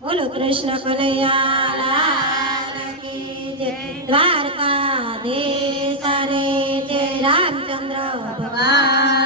બોલો કૃષ્ણ કનૈયા જય. દ્વારકા દેશ રે જય. રામચંદ્ર ભગવાન.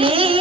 लिए